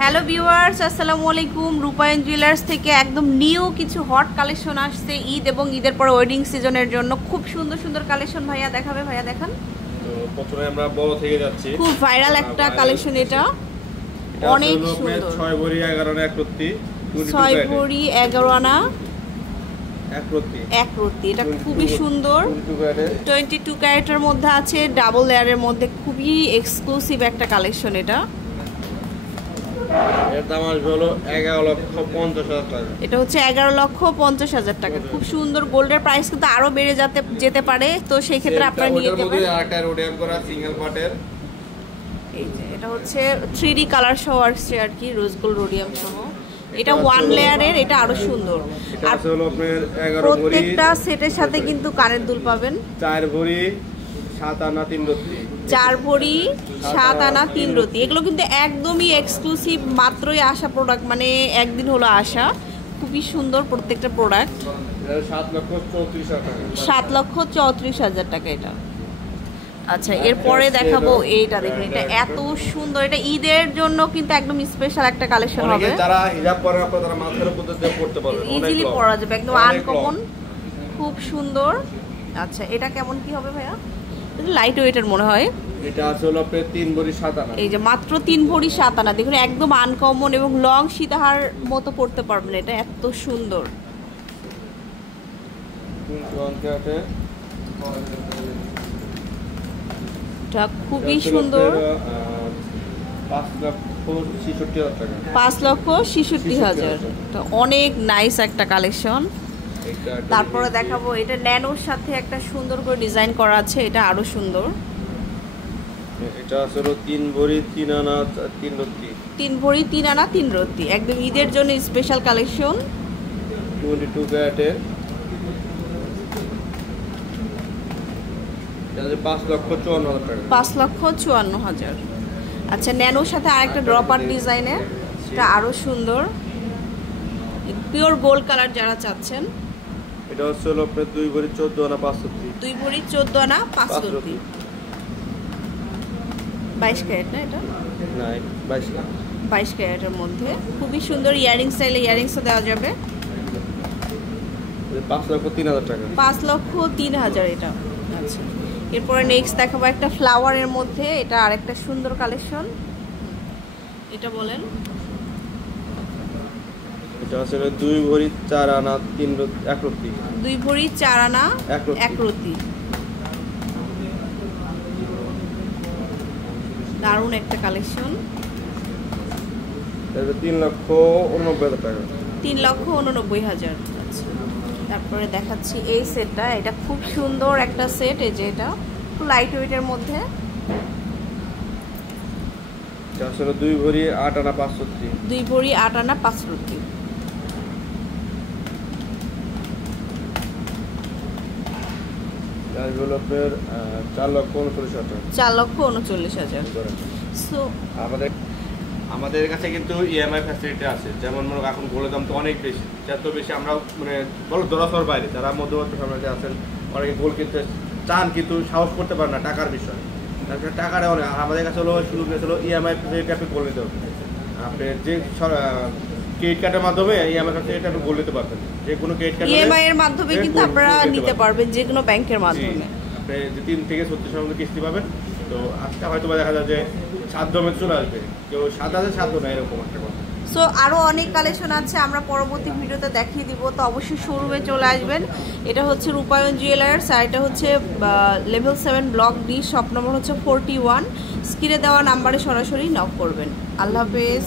Hello viewers, আসসালামু আলাইকুম। রূপায়ণ জুয়েলার্স থেকে একদম নিউ কিছু হট কালেকশন আসছে ঈদ এবং ঈদের পরে ওয়েডিং সিজনের জন্য। খুব সুন্দর সুন্দর কালেকশন ভাইয়া দেখাবে। ভাইয়া দেখান। তো প্রথমে আমরা বড় থেকে যাচ্ছি। খুব ভাইরাল একটা কালেকশন এটা, অনেক সুন্দর। 6 ভরি 11 আনা 1 রত্তি, 6 ভরি 11 আনা 1 রত্তি। এটা খুবই সুন্দর। 22 ক্যারেটের মধ্যে আছে, ডাবল লেয়ারের মধ্যে খুবই এক্সক্লুসিভ একটা কালেকশন এটা। এর দাম আসবে হলো 11,50,000 টাকা। এটা হচ্ছে 11,50,000 টাকা। খুব সুন্দর। গোল্ডের প্রাইস কিন্তু আরো বেড়ে যেতে পারে, তো সেই ক্ষেত্রে আপনারা নিয়ে যেতে পারেন। আরেকটা রোডিয়াম করা সিঙ্গেল পার্টের। এই যে এটা হচ্ছে 3D কালার সহ আসছে আর কি, রোজ গোল্ড রোডিয়াম সহ। এটা 1 লেয়ারের, এটা আরো সুন্দর। আর হলো আপনার 11 ভরি। প্রত্যেকটা সেটের সাথে কিন্তু কানের দুল পাবেন। 4 ভরি 7 আনা 3 রত্তি। 4 ভরি 7 আনা 3 রত্তি। এগুলো কিন্তু একদমই এক্সক্লুসিভ, মাত্রই আসা প্রোডাক্ট, মানে একদিন হলো আসা। খুবই সুন্দর প্রত্যেকটা প্রোডাক্ট। 7,34,000 টাকা। 7,34,000 টাকা এটা। আচ্ছা, এরপরে দেখাবো এইটা। দেখুন, এটা এত সুন্দর। এটা ঈদের জন্য কিন্তু একদম স্পেশাল একটা কালেকশন হবে। যারা হিজাব পরে আপনারা তারা মাথার উপর দিয়ে পড়তে পারবেন, ইজিলি পরা যাবে, একদম আনকমন, খুব সুন্দর। আচ্ছা, এটা কেমন কি হবে ভাইয়া? লাইট ওয়েটের মনে হয়। এটা আসলে আপনার 3 ভরি 7 আনা। এই যে মাত্র 3 ভরি 7 আনা। দেখুন একদম আনকমন এবং লং সীতাহার মতো পড়তে পারবেন। এটা এত সুন্দর। এটা খুবই সুন্দর। 5,66,000 টাকা। 5,66,000। তো অনেক নাইস একটা কালেকশন। তারপরে দেখাবো এটা ন্যানোর সাথে একটা সুন্দর করে ডিজাইন করা আছে, এটা আরো সুন্দর। এটা আসলে 3 ভরি 3 আনা 3 রত্তি। 3 ভরি 3 আনা 3 রত্তি, একদম ঈদের জন্য স্পেশাল কালেকশন। 22 ক্যারেটের। এটা 5,54,000 টাকা। 5,54,000। আচ্ছা, ন্যানোর সাথে আরেকটা ড্রপার ডিজাইনের, এটা আরো সুন্দর। পিওর গোল্ড কালার যারা চাচ্ছেন। এটা হচ্ছে হলো আপনার 2 ভরি 14 আনা 5 রত্তি। 2 ভরি 14 আনা 5 রত্তি। 22 ক্যারেট না এটা? না, 22 না। 22 ক্যারেটের মধ্যে খুবই সুন্দর। ইয়ারিং স্টাইলে ইয়ারিংসও দেওয়া যাবে। 5,03,000 টাকা। 5,03,000 এটা। আচ্ছা, এরপরে নেক্সট দেখাবো একটা ফ্লাওয়ারের মধ্যে, এটা আরেকটা সুন্দর কালেকশন। এটা বলেন। এটা আসলে 2 ভরি 4 আনা 1 রত্তি। 2 ভরি 4 আনা 1 রত্তি। দারুণ একটা কালেকশন। এটা 3,89,000 টাকা। 3,89,000। আচ্ছা, তারপরে দেখাচ্ছি এই সেটটা। এটা খুব সুন্দর একটা সেট। এই যে এটা লাইট ওয়েটের মধ্যে। এটা আসলে 2 ভরি 8 আনা 5 রত্তি। 2 ভরি 8 আনা 5 রত্তি। আর হলো আপনার 4,39,000 টাকা। 4,39,000। সো আমাদের কাছে কিন্তু ইএমআই ফ্যাসিলিটি আছে। যেমন মনে এখন গোল্ডের দাম তো অনেক বেশি, যত বেশি আমরা মানে বলো দরাসর বাইরে যারা মধ্যবর্তী ফ্যামিলিতে আছেন, অনেকে গোল্ড কিনতে চান কিন্তু সাহস করতে পারেন না টাকার বিষয়। তারপরে টাকাটা অনেক। আর আমাদের কাছে হলো সুযোগ নিয়েছিল ইএমআই ফ্যাসিলিটি আপনি গোল্ড নিতে পারবেন। আপনি যে ক্রেডিট কার্ডের মাধ্যমে ইএমআই ফ্যাসিলিটি আপনি গোল্ড নিতে পারবেন। যে কোনো ক্রেডিট কার্ড ইএমআই এর মাধ্যমে কিন্তু আপনারা নিতে পারবেন, যে কোনো ব্যাংকের মাধ্যমে। আপনি যে 3 থেকে 36 মধ্যে কিস্তি পাবেন। তো আজকে হয়তো দেখা যায় যে 7 দমে চলে আসবে, কেউ 7,000 7 না, এরকম একটা কথা। সো আরও অনেক কালেকশন আছে, আমরা পরবর্তী ভিডিওতে দেখিয়ে দিব। তো অবশ্যই শোরুমে চলে আসবেন। এটা হচ্ছে রূপায়ণ জুয়েলার্স, আর এটা হচ্ছে level 7 block D, shop number হচ্ছে 41। স্ক্রিনে দেওয়া নাম্বারে সরাসরি নক করবেন। আল্লাহ হাফেজ।